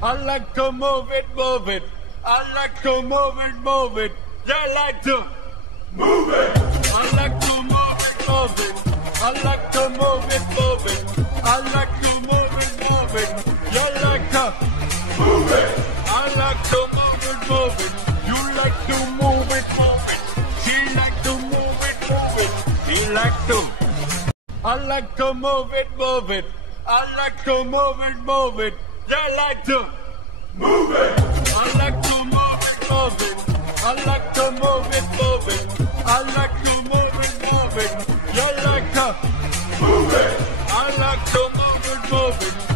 I like to move it, move it. I like to move it, move it. You like to move it. I like to move it, move it. I like to move it, move it. I like to move it, move it. You like to move it. I like to move it, move it. You like to move it, move it. She like to move it, move it. He like to. I like to move it, move it. I like to move it, move it. You like to move it. I like to move it, move it. I like to move it, move it. I like to move it, move it. You like to move it. I like to move it, move it.